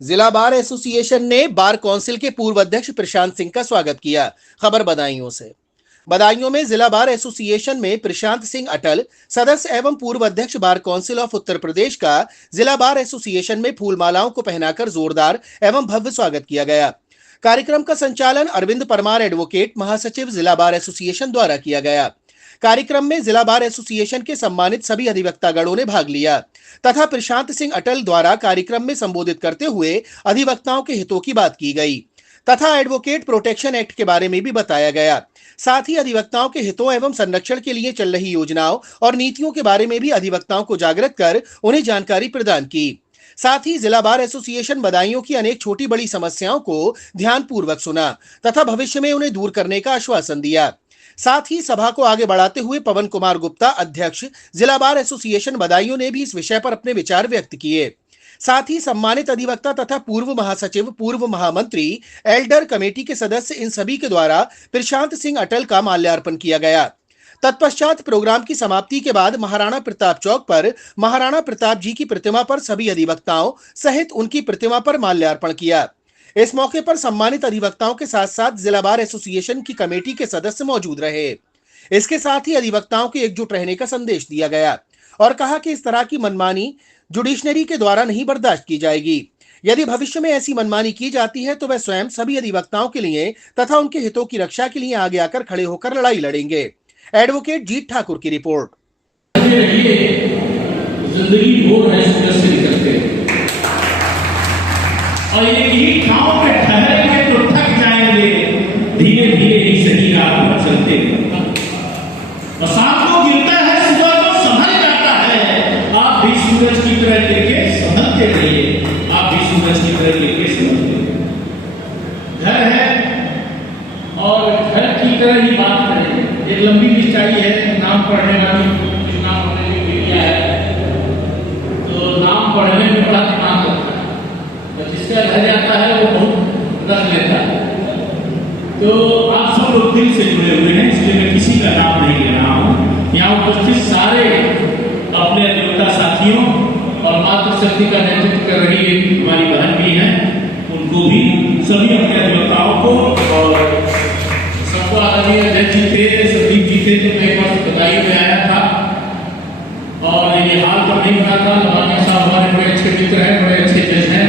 जिला bar association ने bar council के पूर्व अध्यक्ष प्रशांत सिंह का स्वागत किया। खबर बदायूं से। बदायूं में जिला बार एसोसिएशन में प्रशांत सिंह अटल, सदस्य एवं पूर्व अध्यक्ष bar council of Uttar Pradesh का जिला बार एसोसिएशन में फूल मालाओं को पहनाकर जोरदार एवं भव्य स्वागत किया गया। कार्यक्रम का संचालन अरविंद परमार एडवोकेट महासचिव जिला बार एसोसिएशन द्वारा किया गया। कार्यक्रम में जिला बार एसोसिएशन के सम्मानित सभी अधिवक्तागणों ने भाग लिया तथा प्रशांत सिंह अटल द्वारा कार्यक्रम में संबोधित करते हुए अधिवक्ताओं के हितों की बात की गई तथा एडवोकेट प्रोटेक्शन एक्ट के बारे में भी बताया गया। साथ ही अधिवक्ताओं के हितों एवं संरक्षण के लिए चल रही योजनाओं और नीतियों के बारे में भी अधिवक्ताओं को जागृत कर उन्हें जानकारी प्रदान की। साथ ही जिला बार एसोसिएशन बदायूं की अनेक छोटी बड़ी समस्याओं को ध्यानपूर्वक सुना तथा भविष्य में उन्हें दूर करने का आश्वासन दिया। साथ ही सभा को आगे बढ़ाते हुए पवन कुमार गुप्ता, अध्यक्ष जिला बार एसोसिएशन बदायूं, ने भी इस विषय पर अपने विचार व्यक्त किए। साथ ही सम्मानित अधिवक्ता तथा पूर्व महासचिव, पूर्व महामंत्री, एल्डर कमेटी के सदस्य, इन सभी के द्वारा प्रशांत सिंह अटल का माल्यार्पण किया गया। तत्पश्चात प्रोग्राम की समाप्ति के बाद महाराणा प्रताप चौक पर महाराणा प्रताप जी की प्रतिमा पर सभी अधिवक्ताओं सहित उनकी प्रतिमा पर माल्यार्पण किया। इस मौके पर सम्मानित अधिवक्ताओं के साथ साथ जिला बार एसोसिएशन की कमेटी के सदस्य मौजूद रहे। इसके साथ ही अधिवक्ताओं के एकजुट रहने का संदेश दिया गया और कहा कि इस तरह की मनमानी जुडिशनरी के द्वारा नहीं बर्दाश्त की जाएगी। यदि भविष्य में ऐसी मनमानी की जाती है तो वह स्वयं सभी अधिवक्ताओं के लिए तथा उनके हितों की रक्षा के लिए आगे आकर खड़े होकर लड़ाई लड़ेंगे। एडवोकेट जीत ठाकुर की रिपोर्ट। जिंदगी भर है से निकलते और यही ठाव पे ठहरेंगे तो थक जाएंगे, धीरे धीरे ही सही राह पर चलते। और शाम को गिरता है, सुबह को संभल जाता है। आप भी सूरज की तरह लेके संभलते रहिए, आप भी सूरज की तरह लेके संभलते। घर है और घर की तरह ही बात करेंगे। एक लंबी लिस्ट आई है नाम पढ़ने वाली, नाम हमने भी लिया है, तो नाम पढ़ने में बड़ा दिमाग लगता है, और जिसका रह जाता है वो बहुत रख लेता है। तो आप सब लोग दिल से जुड़े हुए हैं, इसलिए मैं किसी का नाम नहीं ले रहा हूँ। यहाँ उपस्थित सारे अपने अधिवक्ता साथियों और मातृशक्ति का नेतृत्व कर रही एक हमारी बहन भी है, उनको भी, सभी अपने अधिवक्ताओं को और सबको आदरणीय अध्यक्ष जी थे, संदीप जी थे, तो मैं पास बधाई में आया था। और ये हाल तो नहीं बना था, लवानिया साहब हमारे बड़े अच्छे मित्र हैं, बड़े अच्छे जज हैं,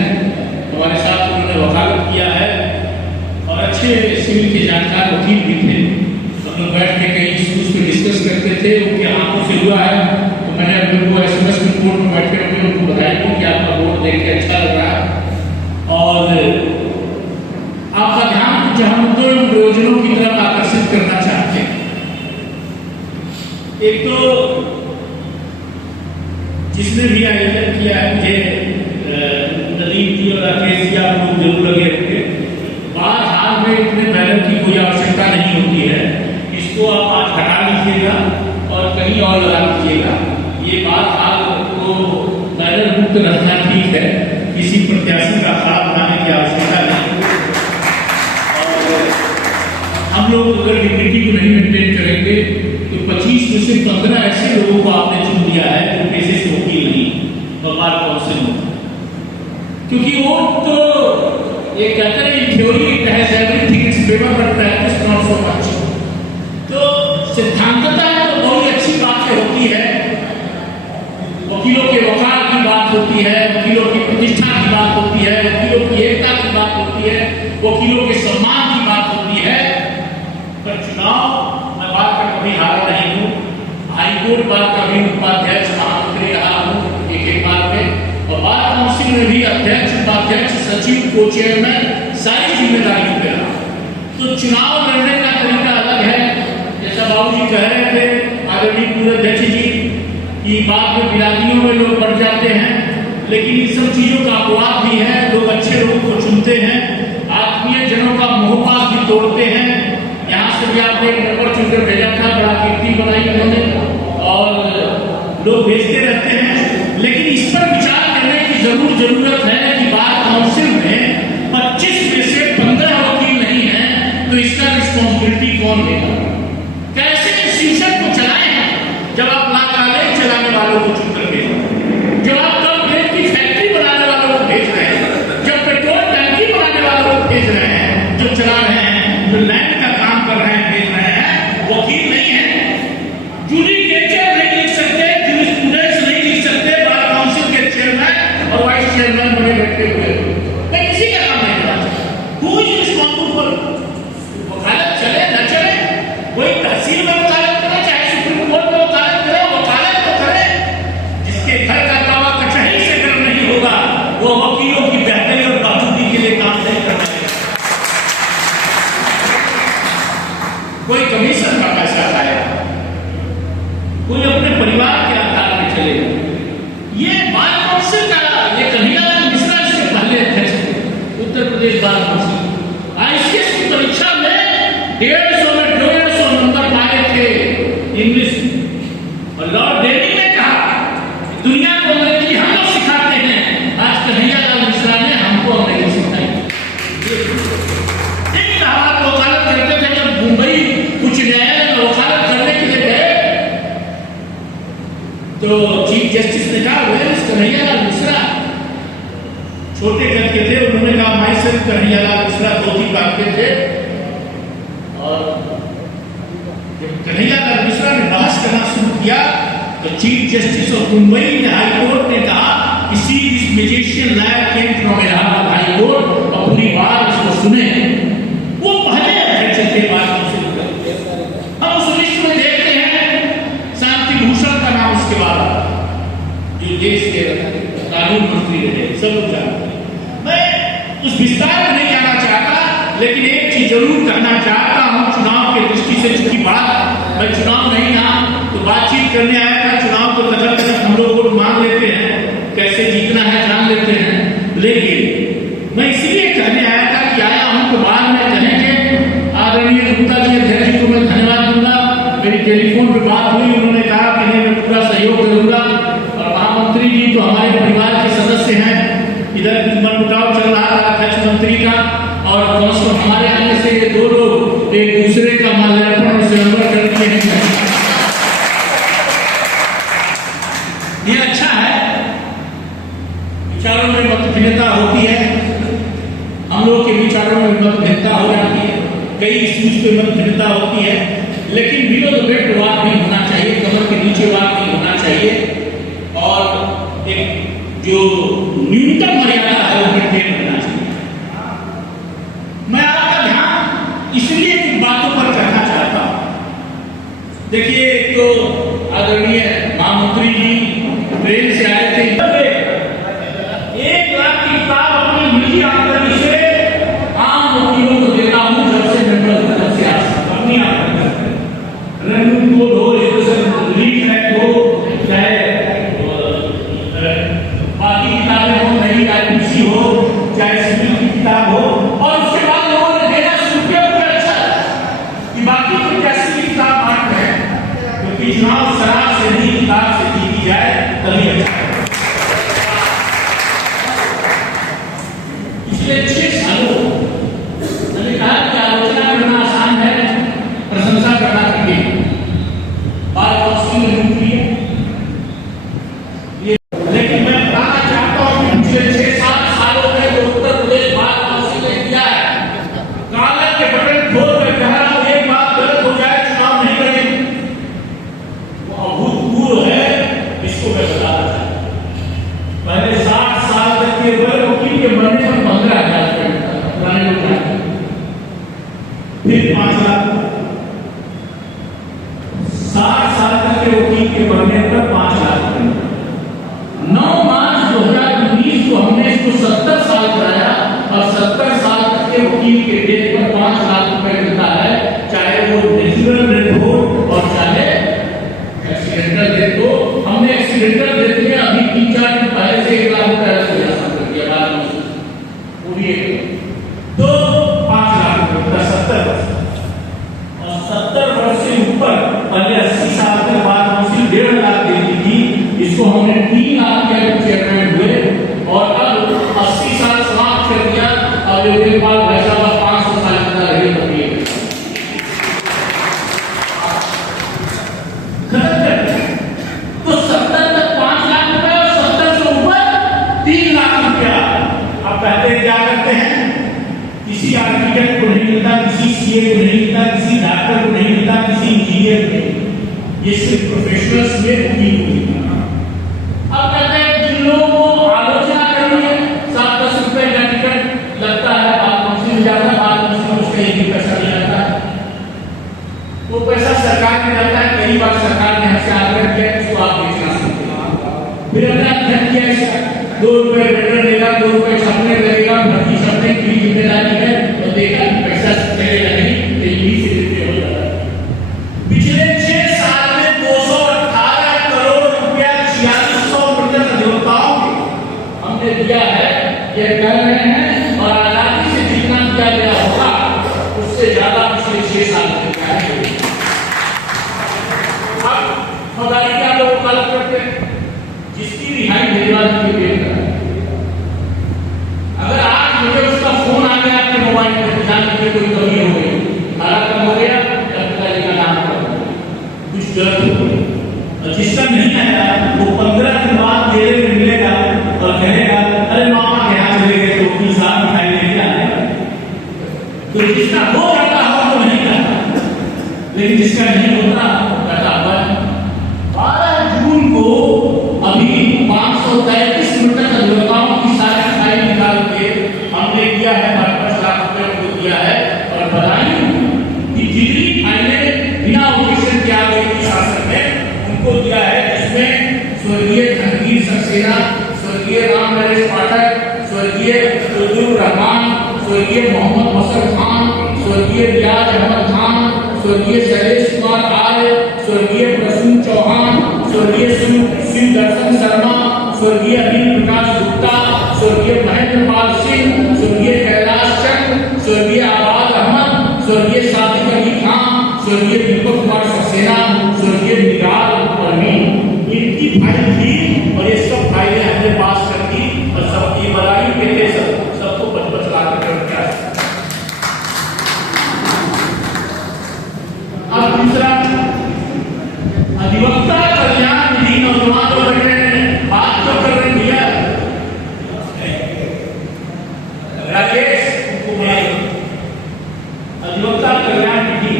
हमारे साथ उन्होंने वकालत किया है और अच्छे सिविल के जानकार वकील भी थे। हम लोग बैठ के कई इश्यूज पे डिस्कस करते थे, उनके आंखों से हुआ है, तो मैंने अपने को SMS में कोर्ट में बैठ कर उनको बधाई दी कि आपका वोट देख के अच्छा लग रहा है और आपका ध्यान कुछ हम तो योजनाओं की तरफ आकर्षित करना चाहते हैं। एक तो जिसने भी आयोजन किया है, मुझे नदीम जी और राकेश जी आप लोग जरूर लगे होंगे। बात हाल में इतने बैनर की कोई आवश्यकता नहीं होती है, इसको आप आज हटा लीजिएगा और कहीं और लगा लीजिएगा। ये बात हाल को बैनर मुक्त रखना ठीक है, किसी प्रत्याशी का खराब बनाने की आवश्यकता नहीं। और हम लोग अगर डिग्निटी को नहीं मेंटेन करेंगे तो 25 में से 15 ऐसे लोगों को आपने चुन दिया है जो पेशे से वकील नहीं बार काउंसिल में, क्योंकि वो तो ये कहते हैं in theory it has everything it's favour but practice not so much. तो सिद्धांतता तो बहुत अच्छी बातें होती है, वकीलों के वकाल की बात होती है, वकीलों की प्रतिष्ठा की बात होती है, वकीलों की एकता की बात होती है, वकीलों के सम्मान की बात होती है। पर चुनाव मैं बात का कभी हारा नहीं हूँ, हाईकोर्ट बार कभी उपाध्यक्ष महामंत्री रहा हूँ एक बार में, और बार काउंसिल में भी अध्यक्ष, उपाध्यक्ष, सचिव, को चेयरमैन सारी जिम्मेदारी पे रहा। तो चुनाव लड़ने का तरीका अलग है। जैसा बाबू जी कह रहे थे, आदरणीय पूर्व अध्यक्ष जी, कि बाद में विरादियों में लोग बढ़ जाते हैं, लेकिन इन सब चीजों का अपवाद भी है। लोग अच्छे लोगों को चुनते हैं, आत्मीय जनों का मोहपास भी तोड़ते हैं। यहाँ से भी आपने एक नंबर चुनकर भेजा था, बड़ा कीर्ति बनाई उन्होंने और लोग भेजते रहते हैं। लेकिन इस पर विचार करने की जरूरत है कि बार काउंसिल में 25 में से 15 वकील नहीं है, तो इसका रिस्पॉन्सिबिलिटी कौन लेगा? कैसे इंस्टीट्यूशन को चलाएं जब आप ला कॉलेज चलाने वालों को चुन कर भेज, जब आप कम की फैक्ट्री बनाने वालों को भेज रहे हैं, बैठे हुए मैं किसी का काम नहीं करना चाहता। हु इज रिस्पॉन्सिबल फॉर वकालत चले न चले, कोई तहसील में वकालत करे चाहे सुप्रीम कोर्ट में वकालत करे, वकालत तो करे। जिसके घर का दावा कचहरी से अगर नहीं होगा वो वकीलों की बेहतरी और बाजुदी के लिए काम नहीं कर पाएगा। कोई कमीशन का पैसा खाएगा, कोई अपने परिवार के आधार पर चलेगा। ये बार काउंसिल का ये कन्हैयालाल मिश्रा इसके पहले अध्यक्ष थे Uttar Pradesh bar council. ICS की परीक्षा में 150 नंबर पाए थे इंग्लिश, और लॉर्ड डेनी ने कहा दुनिया को अंग्रेजी हम लोग सिखाते हैं, आज कन्हैयालाल मिश्रा ने हमको अंग्रेजी सिखाई। एक हालात वकालत करते थे जब मुंबई उच्च न्यायालय में वकालत करने के लिए गए तो चीफ जस्टिस ने कहा वेयर इज कन्हैयालाल मिश्रा। छोटे कद के थे, उन्होंने कहा माई सेल्फ कन्हैयालाल मिश्रा, धोती पहनते थे। और जब कन्हैयालाल मिश्रा ने बहस करना शुरू किया तो चीफ जस्टिस ऑफ मुंबई ने हाईकोर्ट ने कहा किसी इस magician like came from Allahabad high court और पूरी बात इसको सुने। वो पहले अध्यक्ष थे बार काउंसिल के। हम उस लिस्ट में देखते हैं शांति भूषण का नाम उसके बाद जो देश के कानून मंत्री रहे, सब लोग जानते हैं। मैं उस विस्तार में नहीं जाना चाहता, लेकिन एक चीज जरूर कहना चाहता हूं चुनाव के दृष्टि से, चूंकि बात मैं चुनाव नहीं था तो बातचीत करने आया था। चुनाव तो कदम हम लोग वोट मांग लेते हैं, कैसे जीतना है जान लेते हैं, लेकिन मैं इसलिए कहने आया था कि आया हूं तो बाद में कहेंगे आदरणीय गुप्ता जी अध्यक्ष जी को मैं धन्यवाद दूंगा। मेरी टेलीफोन पर बात हुई, उन्होंने कहा कि नहीं मैं पूरा सहयोग करूंगा। और महामंत्री जी तो हमारे परिवार के सदस्य हैं, इधर मनमुटाव चल रहा था अध्यक्ष मंत्री का और कौंसिल हमारे आने से ये दो लोग एक दूसरे का माल्यार्पण और स्वयंवर करते हैं। ये अच्छा है, विचारों में मतभिन्नता होती है, हम लोग के विचारों में मतभिन्नता हो जाती है, कई इश्यूज पे मतभिन्नता होती है, लेकिन बिलो द बेल्ट वाद नहीं होना चाहिए, कमर के नीचे वाद नहीं होना चाहिए। और एक जो न्यूनतम मर्यादा है वो मेंटेन करना चाहिए। मैं आपका ध्यान इसलिए इन बातों पर करना चाहता हूं। देखिए एक तो आदरणीय महामंत्री जी ट्रेन से आए थे, 1 लाख की किताब अपनी निजी आमदनी से आम वकीलों को देता हूं जब से मेंबर तब से अपनी आमदनी रनून कोड हो, रिलीफ एक्ट हो, चाहे बाकी किताबें हो, नई आईपीसी हो, चाहे सिविल की किताब हो। और उसके बाद लोगों ने देना शुरू किया, मुझे अच्छा कि बाकी कोई कैसी भी किताब बांट रहे हैं, क्योंकि चुनाव शराब से नहीं किताब से जीती जाए तभी अच्छा है। पिछले 6 सालों मैंने कहा कि आलोचना करना आसान है, प्रशंसा करना कठिन। बार काउंसिल ने रूप लिया, लेकिन मैं बताना चाहता हूं कि पिछले 6-7 सालों में जो उत्तर प्रदेश बार काउंसिल ने किया है, कागज के बटन खोल कर कह रहा हूं एक बात गलत हो जाए चुनाव नहीं लड़ेंगे, वो अभूतपूर्व है। इसको मैं बताना चाहता हूं पहले 60 साल तक के बड़े वकील के मरने पर 15,000 पुराने लोग आए, फिर 5 लाख। 60 साल तक के वकील के मरने पर 5 लाख। 9 मार्च 2019 को हमने इसको 70 साल कराया और 70 साल तक के वकील के डेथ पर 5 लाख रुपए मिलता है, चाहे वो नेचुरल डेथ हो और चाहे एक्सीडेंटल डेथ हो। हमने एक्सीडेंटल डेथ में अभी 3-4 दिन पहले से 1 लाख रुपए कर दिया बाद में, वो भी तो 5 लाख रुपए 70 वर्ष और 70 वर्ष से ऊपर पहले 80 साल तक बाद काउंसिल 1.5 लाख देती थी, इसको हमने 3 लाख के चेयरमैन हुए और अब 80 साल समाप्त कर दिया। और जो देखभाल भाई साहब 500 साल का रहे तभी तो 70 तक 5 लाख रुपए और 70 से ऊपर 3 लाख रुपया। अब कहते क्या करते हैं, किसी आर्किटेक्ट को नहीं मिलता, किसी सीए को नहीं मिलता, किसी डॉक्टर को नहीं मिलता, किसी इंजीनियर को नहीं, ये सिर्फ प्रोफेशनल्स में वकील को मिलता। अब कहते हैं जिन लोगों को आलोचना करनी है 7-10 भी जिम्मेदारी है और देखा कि पैसा चलेगा नहीं तो यही से देते हो जाता है। पिछले 6 साल में 218 करोड़ रुपया 4600 मृतक अधिवक्ताओं को हमने दिया है, ये कह रहे हैं, और आजादी से जितना दिया गया होगा उससे ज्यादा पिछले 6 साल में दिया है। अब फौजदारी क्या लोग वकालत करते हैं, जिसकी रिहाई धन्यवाद के पेश करा। अगर आज मुझे उसका फोन आ गया आपके मोबाइल में, जान लीजिए कोई कमी हो गई, खाना कम हो गया, पिताजी का नाम पर कुछ गलत हो गई, और जिसका नहीं आया वो 15 दिन बाद जेल में मिलेगा और कहेगा अरे मामा के यहाँ चले गए तो इंसान दिखाई नहीं आएगा। तो जिसका हो जाता हो तो नहीं करता, लेकिन जिसका नहीं होता कहता है। 12 जून को अभी 533 मृतक अधिवक्ताओं की सारी फाइल निकाल के हमने किया है, 5 लाख रुपए को दिया है। और बताइए कि जितनी फाइलें बिना ऑपरेशन के आ गई थी शासन ने, उनको दिया है, जिसमें स्वर्गीय जहांगीर सक्सेना, स्वर्गीय राम नरेश पाठक, स्वर्गीय फजलुर रहमान, स्वर्गीय मोहम्मद मसर खान, स्वर्गीय रियाज अहमद खान, स्वर्गीय शैलेश कुमार आर्य, स्वर्गीय प्रसून चौहान, स्वर्गीय शिव दर्शन शर्मा, स्वर्गीय अनिल प्रकाश गुप्ता, स्वर्गीय महेंद्र पाल सिंह, स्वर्गीय कैलाश चंद, स्वर्गीय आबाद अहमद, स्वर्गीय सादिक अली खान, स्वर्गीय दीपक कुमार सक्सेना, स्वर्गीय निगाल परवीन, इनकी फाइल थी और ये सब फाइलें हमने पास कर दी और सबकी बधाई देते सबको 55 लाख रुपए दिया। अब दूसरा अधिवक्ता कल्याण निधि नौजवान जो बैठे हैं, बात जो कर रहे दिया राजेश कुमार, अधिवक्ता कल्याण निधि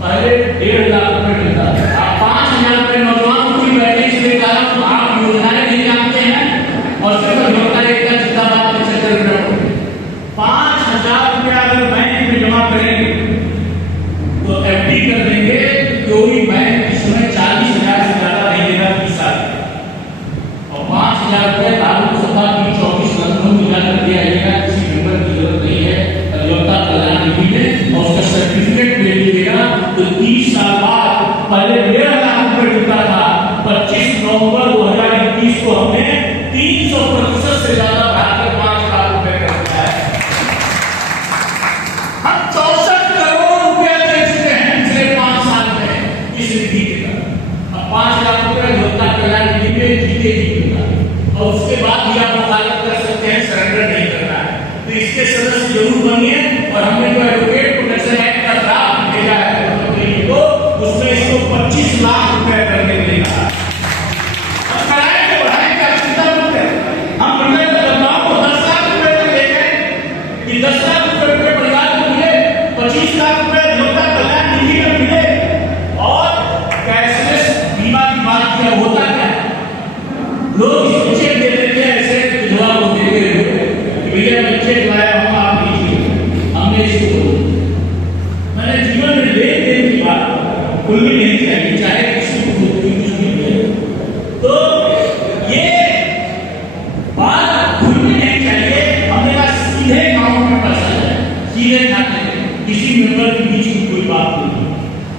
पहले 1.5 लाख रुपए मिलता था, अब 5,000 रुपए नौजवान की बैठे, इसलिए कहा तो आप योजनाएं नहीं जानते हैं और सिर्फ अधिवक्ता एक का जिंदाबाद के चक्कर में 5,000 रुपया अगर बैंक में जमा करेंगे तो एफडी कर देंगे, कोई बैंक इसमें 40,000 से ज्यादा नहीं देगा 20 साल, और 5,000 रुपए लोकसभा की 24 लखनऊ में जाकर दिया जाएगा, किसी मेंबर की जरूरत नहीं है, अधिवक्ता कल्याण निधि में, और उसका सर्टिफिकेट ले लीजिएगा तो 30 साल बाद पहले 1.5 लाख रुपए मिलता था, 25 नवंबर 2021 को हमने 300% से ज्यादा बढ़ाकर 5 लाख रुपए कर दिया है। हम 64 करोड़ रुपए दे चुके हैं पिछले 5 साल में इस निधि के तहत। अब 5 लाख रुपए अधिवक्ता कल्याण निधि में जीते जी मिलता, और उसके बाद भी आप वकालत कर सकते हैं, सरेंडर नहीं करना है तो इसके सदस्य जरूर बनिए। और हमने जो एडवोकेट प्रोटेक्शन एक्ट का ड्राफ्ट भेजा है तो उसमें इसको 25 लाख रुपए करने के लिए कहा, और कराए के बढ़ाने का चिंता मत करें। हम मृतक अधिवक्ताओं को 10 लाख रुपए तक ले गए कि 10 लाख रुपए परिवार को मिले, 25 लाख रुपए अधिवक्ता कल्याण निधि में मिले, और कैशलेस बीमा की बात किया होता क्या, लोग इसको चेक दे देते हैं ऐसे विधवा को देते हुए कि भैया मैं चेक लाया हूं आप लीजिए। हमने इसको मैंने जीवन में लेन देन की बात खुलनी नहीं चाहिए, चाहे किसी को कुछ भी मिले, तो ये बात खुलनी नहीं चाहिए। हमने कहा सीधे अकाउंट में पैसा जाए, सीधे खाते में, किसी मेंबर के बीच में कोई बात नहीं।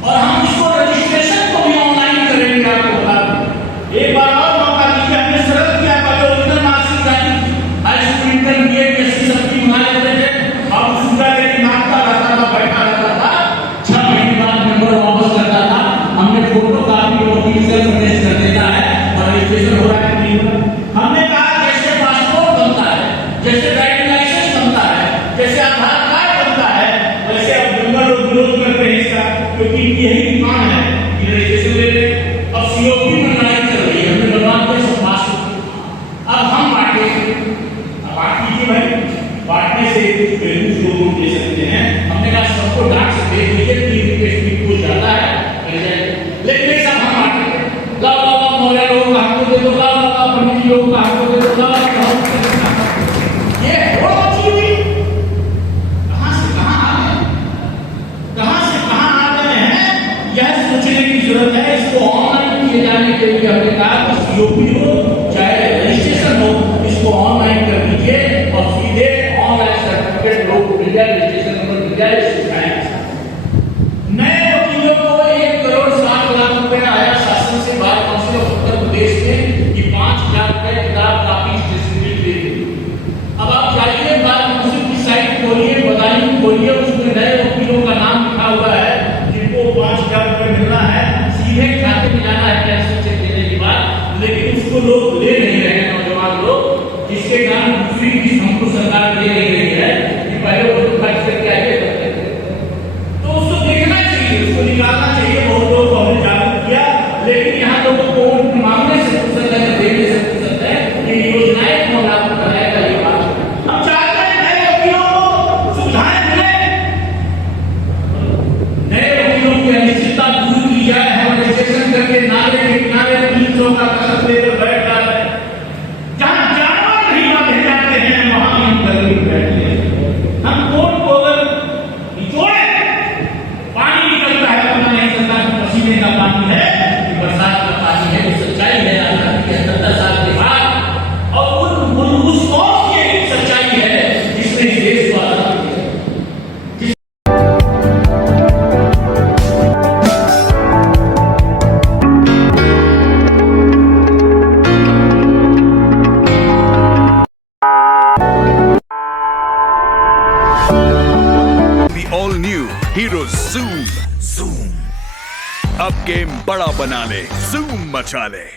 और हम इसको रजिस्ट्रेशन को भी ऑनलाइन करेंगे, आपको बता दें। एक बार और मौका दीजिए, हमने सरल किया, पहले ओरिजिनल मार्कशीट जाती, हाई स्कूल इंटरमीडिएट एससी सबकी मंगा लेते थे, अब सुविधा लेके नापता रहता था, बैठा रहता था, 6 महीने बाद नंबर वापस करता था। हमने फोटो कॉपी वकील से फर्निश कर देता है और रजिस्ट्रेशन हो रहा है नहीं हो रहा। हमने कहा जैसे पासपोर्ट बनता है, जैसे ड्राइविंग लाइसेंस बनता है, जैसे आधार कार्ड बनता है, वैसे अब मेंबर लोग विरोध करते हैं इसका, क्योंकि यही डिमांड है कि रजिस्ट्रेशन ले लें। अब सीओपी में लड़ाई चल रही है, हमने बनवा के सब पास, अब हम बांटेंगे, अब बांट कीजिए भाई, बांटने से कुछ वैल्यूज लोगों को दे सकते हैं। हमने कहा सबको डाक से भेज दीजिए, 3 रुपए स्पीड को जाता है, लेकिन ये सब हम बांटेंगे। लाओ मौर्य लोगों का हमको दे दो, लाओ पंडित लोगों का हमको दे दो, लाओ ये हो चीज कहां से कहां आ गए, कहां से कहां आ गए हैं, यह सोचने की जरूरत है। इसको ऑनलाइन किए जाने के लिए हमने कहा कि सीओपी हो चाहे रजिस्ट्रेशन हो, इसको ऑनलाइन कर दीजिए और सीधे न्यू हीरो Zoom। अब गेम बड़ा बना ले, Zoom मचा ले।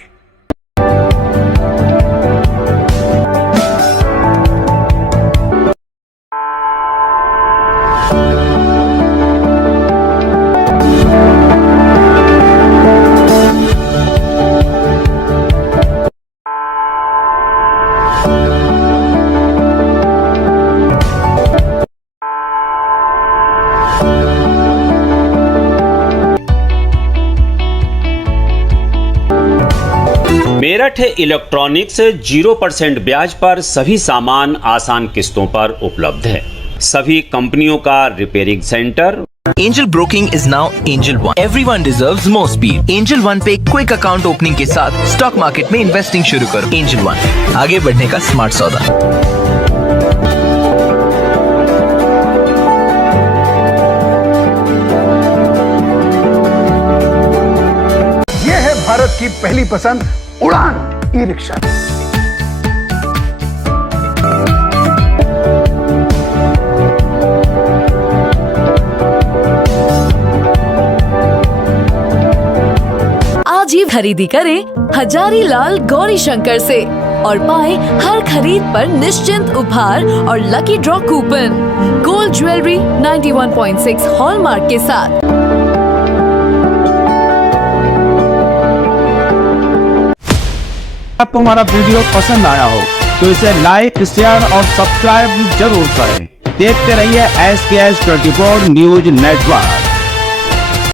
मेरठ इलेक्ट्रॉनिक्स 0% ब्याज पर सभी सामान आसान किस्तों पर उपलब्ध है। सभी कंपनियों का repairing centre. Angel Broking is now Angel One। Everyone deserves more speed। Angel One पे क्विक अकाउंट ओपनिंग के साथ स्टॉक मार्केट में इन्वेस्टिंग शुरू करो। Angel One, आगे बढ़ने का स्मार्ट सौदा। ये है भारत की पहली पसंद उड़ान ई रिक्शा। आज ही खरीदी करें हजारीलाल गौरी शंकर से और पाएं हर खरीद पर निश्चिंत उपहार और lucky draw coupon. Gold jewellery 91.6 hallmark के साथ। आपको हमारा वीडियो पसंद आया हो तो इसे लाइक, शेयर और सब्सक्राइब जरूर करें। देखते रहिए SKS 24 न्यूज नेटवर्क।